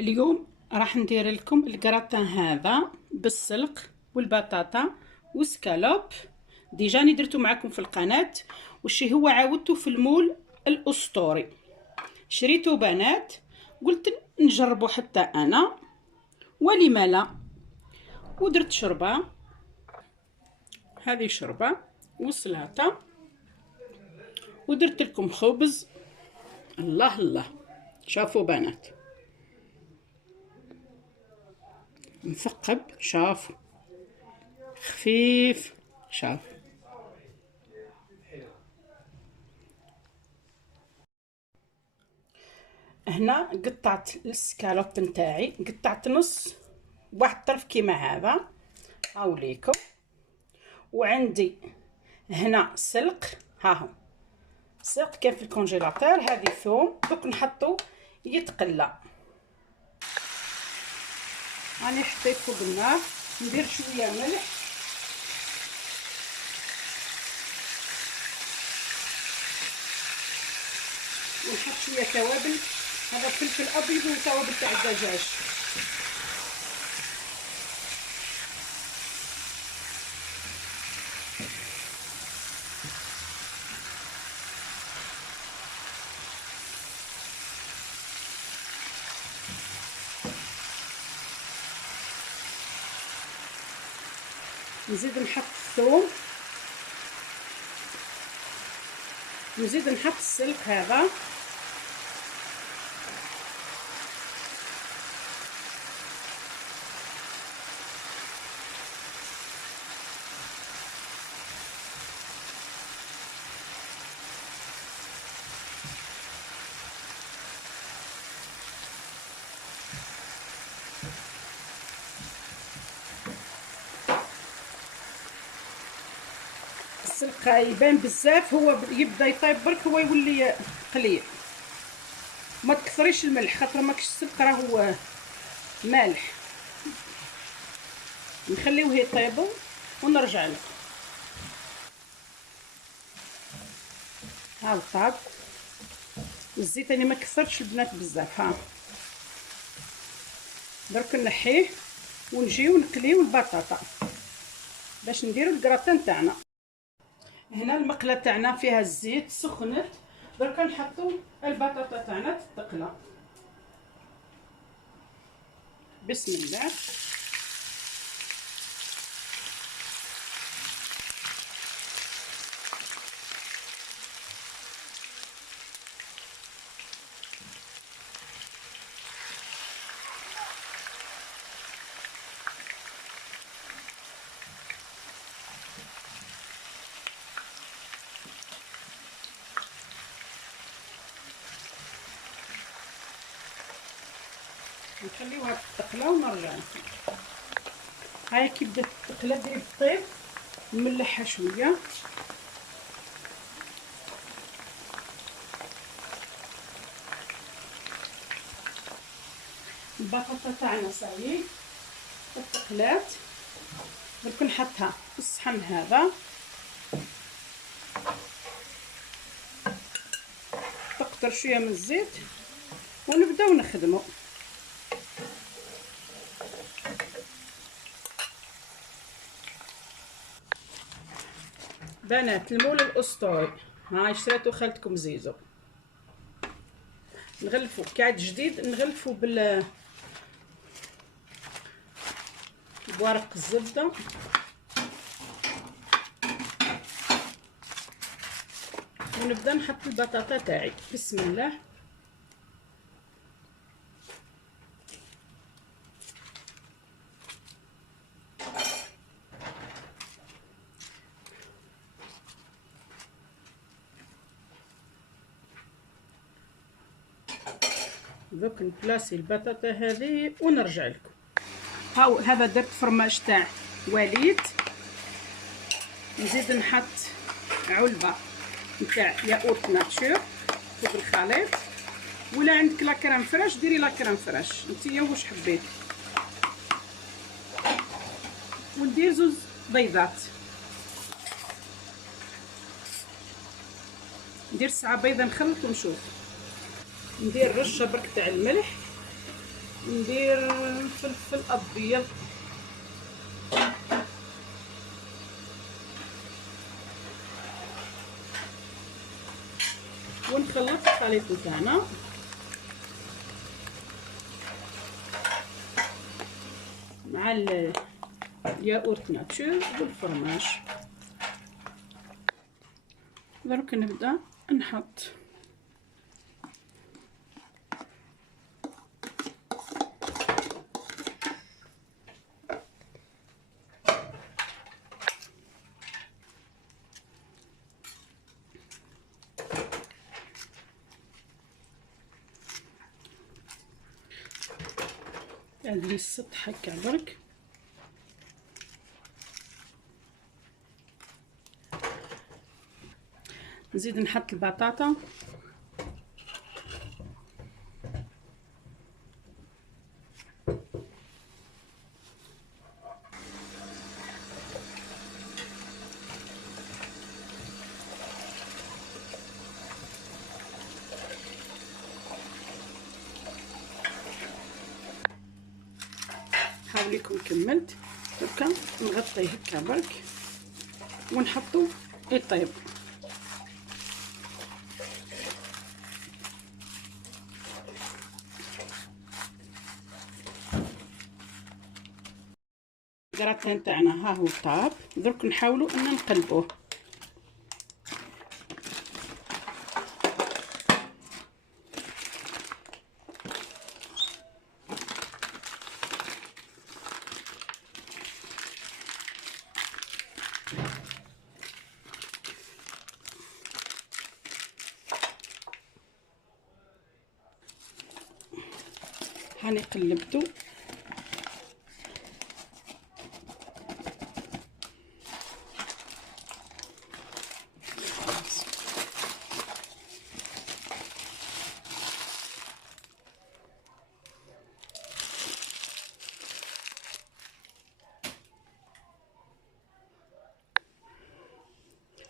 اليوم راح ندير لكم الكراتان هذا بالسلق والبطاطا والسكالوب. ديجا اني درتو معكم في القناه، والشي هو عاودته في المول الاسطوري. شريته بنات، قلت نجربه حتى انا ولما لا. ودرت شربه، هذه شربه وسلطه، ودرت لكم خبز. الله الله، شافوا بنات مثقب، شافوا خفيف، شاف. هنا قطعت السكالوب نتاعي، قطعت نص واحد الطرف كيما هذا، هاوليكم. وعندي هنا سلق، ها هو سلق كان في الكونجيلاتور. هذه ثوم، دوك نحطو يتقلى. راني حطيت فوق النار، ندير شويه ملح ونحط شويه توابل، هذا فلفل ابيض وتوابل تاع الدجاج. نزيد نحط الثوم، نزيد نحط السلق هذا، السلق يبان بزاف، هو يبدا يطيب برك هو يولي قليل. ما تكثريش الملح خاطر ماكش السلق راهو مالح. نخليوه يطيبوا ونرجع لكم. ها طاب الزيت، انا ما كثرتش البنات بزاف. ها درك نحيه ونجيو نقليو البطاطا باش نديرو الكراتان تاعنا. هنا المقله تاعنا فيها الزيت سخنت، درك نحطو البطاطا تاعنا تتقلى. بسم الله. نخليوها تتقلى ونرجع لكم. هاي كي بدات تتقلى ديري الطيب، نملحها شويه. البطاطا تاعنا صايي تقلات، درك نحطها في الصحن هذا، تقطر شويه من الزيت ونبداو نخدمو. بنات المول الاسطوري، هاي شريتو خالتكم زيزو. نغلفو كعد جديد، نغلفو بورق الزبده، ونبدا نحط البطاطا تاعي. بسم الله. دوك نبلاسي البطاطا هذه ونرجع لكم. هاو هذا درت فرماج تاع وليد، نزيد نحط علبه نتاع ياغورت ناتشور فوق الخليط، ولا عندك لا كريم فريش ديري لا كريم فريش نتيا واش حبيت. وندير زوج بيضات، ندير ساعه بيضه نخلط ونشوف. ندير رشه برك تاع الملح ندير فلفل ابيض ونخلط الخليط تاعنا مع الياغورت ناتشور والفرماج. درك نبدا نحط هذه السطح هكا برك. نزيد نحط البطاطا حاوليكم كملت. دركا نغطيه هكا برك ونحطو يطيب. الكراتين تاعنا ها هو طاب. درك نحاولوا ان نقلبوه. هاني قلبته.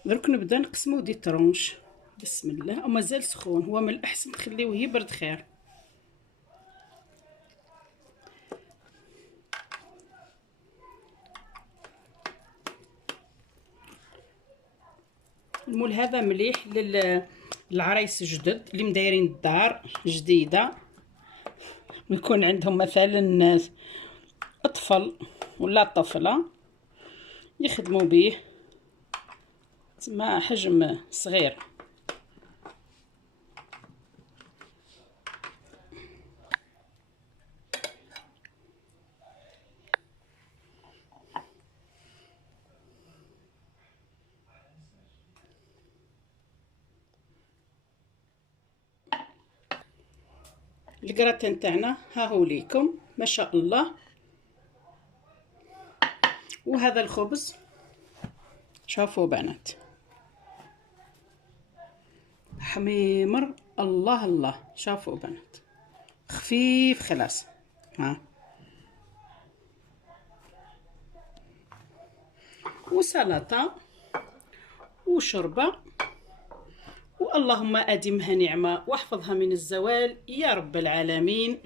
درك نبدا نقسمو دي طرونش. بسم الله. ومازال سخون، هو من الاحسن تخليوه يبرد خير. المول هذا مليح للعرايس الجدد اللي مدايرين الدار جديده ويكون عندهم مثلا اطفال ولا طفله يخدموا به تسمى حجم صغير. الكراتين تاعنا ها هو ليكم ما شاء الله. وهذا الخبز شوفوا بنات حميمر الله الله. شوفوا بنات خفيف خلاص. ها وسلطه وشوربه. واللهم ادمها نعمه واحفظها من الزوال يا رب العالمين.